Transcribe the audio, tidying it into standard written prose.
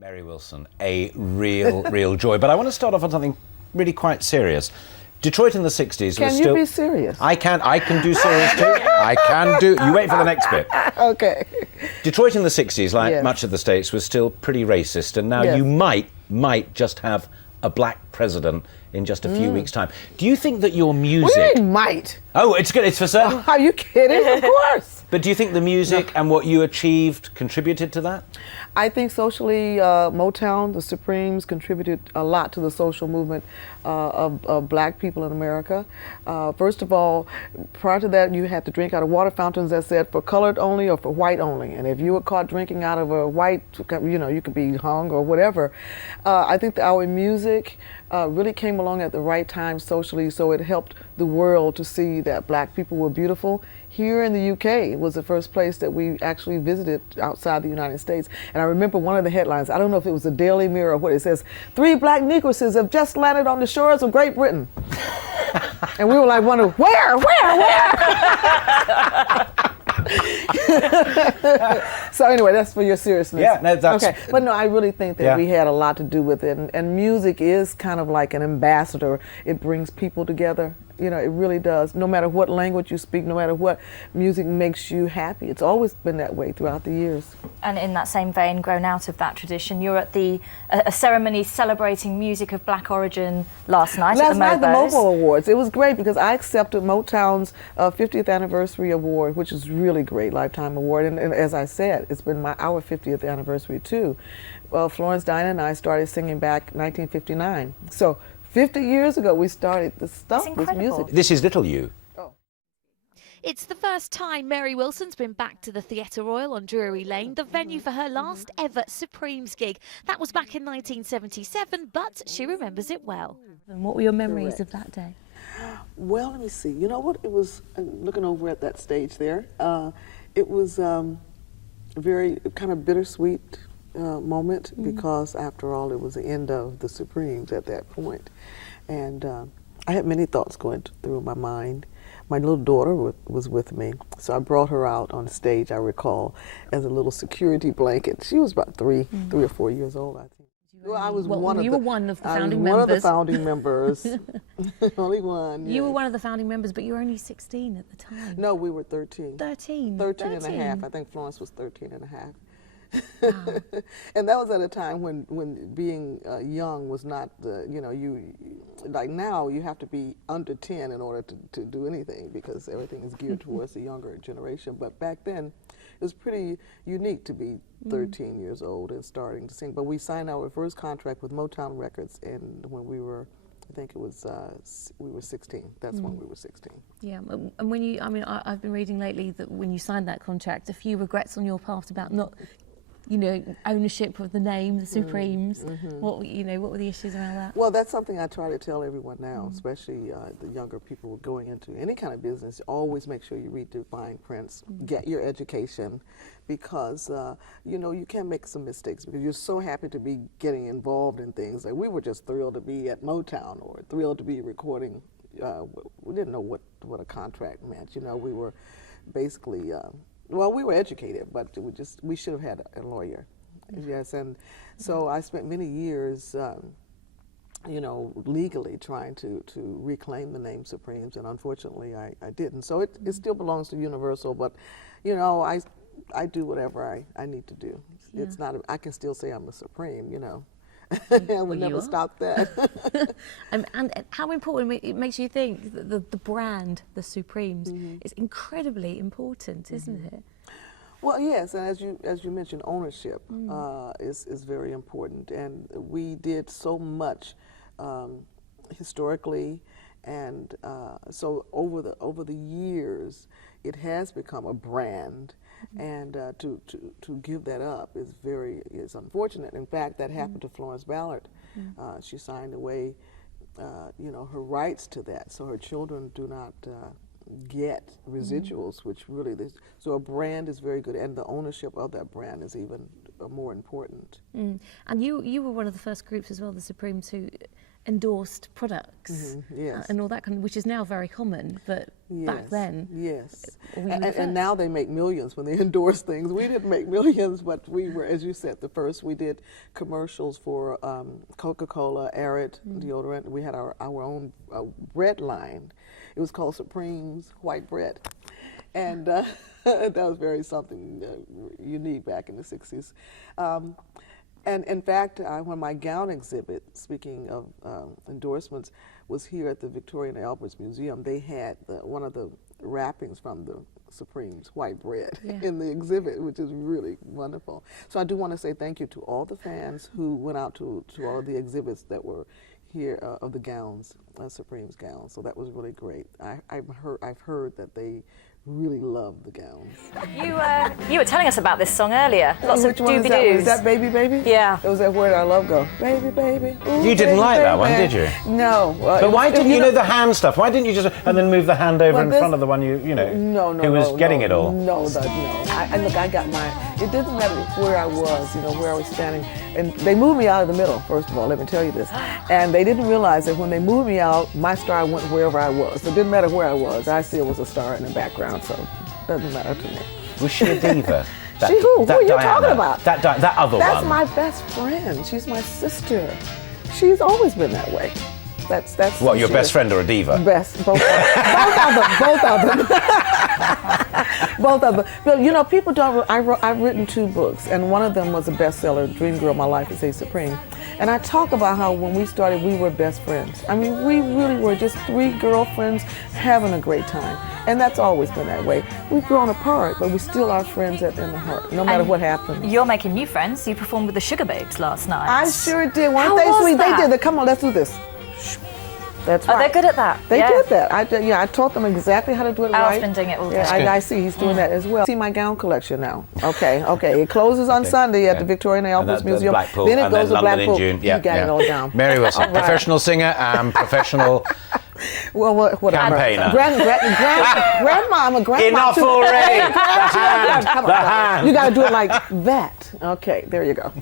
Mary Wilson, a real joy. But I want to start off on something really quite serious. Detroit in the 60s Can was you still... be serious? I can do serious too. I can do... You wait for the next bit. Okay. Detroit in the 60s, like Yes. much of the States, was still pretty racist, and now Yes. you might just have a black president in just a few weeks' time. Do you think that your music... What do you mean, might? Oh, it's good, it's for certain. Are you kidding? Of course. But do you think the music and what you achieved contributed to that? I think socially, Motown, the Supremes, contributed a lot to the social movement of black people in America. First of all, prior to that, you had to drink out of water fountains that said for colored only or for white only. And if you were caught drinking out of a white, you could be hung or whatever. I think that our music really came along at the right time socially, so it helped the world to see that black people were beautiful. Here in the UK was the first place that we actually visited outside the United States. And I remember one of the headlines, I don't know if it was the Daily Mirror or what, it says, 3 black negresses have just landed on the shores of Great Britain. And we were like wondering, where? So anyway, that's for your seriousness. Yeah, no, that's... Okay, but no, I really think that we had a lot to do with it. And music is kind of like an ambassador. It brings people together. You know, it really does. No matter what language you speak, no matter what, music makes you happy. It's always been that way throughout the years. And in that same vein, grown out of that tradition, you're at a ceremony celebrating music of black origin last night at the Last night, the Mobos. Mobo Awards. It was great because I accepted Motown's 50th anniversary award, which is really great, lifetime award. And as I said, it's been our 50th anniversary too. Well, Florence, Dinah, and I started singing back 1959. So 50 years ago, we started this stuff with music. This is Little You. It's the first time Mary Wilson's been back to the Theatre Royal on Drury Lane, the venue for her last ever Supremes gig. That was back in 1977, but she remembers it well. And what were your memories of that day? Well, let me see. You know what? It was, looking over at that stage there, it was a very kind of bittersweet moment because, after all, it was the end of the Supremes at that point. And I had many thoughts going through my mind. My little daughter was with me, so I brought her out on stage, I recall, as a little security blanket. She was about 3 or 4 years old, I think. Well, I was one of the founding members. One of the founding members. Only one. You were one of the founding members, but you were only 16 at the time. No, we were 13. 13? 13 and a half. I think Florence was 13 and a half. Wow. And that was at a time when being young was not, like now you have to be under 10 in order to do anything because everything is geared towards the younger generation. But back then, it was pretty unique to be 13 years old and starting to sing. But we signed our first contract with Motown Records, and when we were, I think it was, we were 16. That's when we were 16. Yeah, and when you, I've been reading lately that when you signed that contract, a few regrets on your part about not, ownership of the name, the Supremes. What were the issues around that? Well, that's something I try to tell everyone now, especially the younger people going into any kind of business. Always make sure you read the fine prints, get your education, because you can make some mistakes because you're so happy to be getting involved in things. Like we were just thrilled to be at Motown or thrilled to be recording. We didn't know what a contract meant. We were basically. Well, we were educated, but we should have had a lawyer. Yes, and so I spent many years, legally trying to reclaim the name Supremes, and unfortunately I didn't. So it still belongs to Universal, but I do whatever I need to do. Yeah. It's not. I can still say I'm a Supreme, I would never stop that. And how important it makes you think that the brand, the Supremes, is incredibly important, isn't it? Well, yes, and as you mentioned, ownership is very important, and we did so much historically, and so over the years, it has become a brand. And to give that up is unfortunate. In fact, that happened to Florence Ballard. She signed away, her rights to that, so her children do not get residuals, which really so a brand is very good, and the ownership of that brand is even more important. And you were one of the first groups as well, the Supremes, who endorsed products Yes. and all that kind of, which is now very common, but back then. Yes. we were the And first. now they make millions when they endorse things. We didn't make millions, but we were, as you said, the first. We did commercials for Coca-Cola, Arid deodorant. We had our own bread line. It was called Supreme's White Bread. And that was very something unique back in the 60s. And in fact, when my gown exhibit, speaking of endorsements, was here at the Victoria and Albert's Museum, they had one of the wrappings from the Supreme's White Bread in the exhibit, which is really wonderful. So I do want to say thank you to all the fans who went out to all of the exhibits that were here of the gowns, Supreme's gowns. So that was really great. I've heard that they really love the gowns. You were telling us about this song earlier. Lots Which of one is that? doobie-doos. Is that Baby Baby? Yeah. It was that Where I Love Go. Baby Baby. Ooh, You didn't baby, like that one, baby. did you? No. But why didn't you know the hand stuff? Why didn't you just and then move the hand over Well, in this- front of the one you know No, who was getting it all? No. Look, I got my. It didn't matter where I was, where I was standing, and they moved me out of the middle. First of all, let me tell you this, and they didn't realize that when they moved me out, my star went wherever I was. It didn't matter where I was. I still was a star in the background, so it doesn't matter to me. Was she a diva? She who? Who are you Diana, talking about? That other That's one. my best friend. She's my sister. She's always been that way. That's What, who your she best is. friend or a diva? Best, both of them. Both of them. Both of them. But people don't. I've written 2 books, and one of them was a bestseller, Dream Girl, My Life is a Supreme. And I talk about how when we started, we were best friends. I mean, we really were just 3 girlfriends having a great time. And that's always been that way. We've grown apart, but we still are friends in the heart, no matter And what happens. You're making new friends. You performed with the Sugar Babes last night. I sure did. Weren't How they was sweet? that? They did. Come on, let's do this. That's Oh, right. they're good at that. They Yeah. did that. I taught them exactly how to do it Al's right. been doing it all Yeah, day. I see he's doing that as well. See my gown collection now. Okay. It closes on Sunday at the Victoria and Albert that's Museum. Blackpool, then it and goes to London Blackpool. in June. You got it all down. Mary Wilson, All right. professional singer and professional. Well, whatever. Campaigner. Grandma, I'm a grandma. Enough too. already. Grandchildren. Come on, the hand. You got to do it like that. Okay, there you go.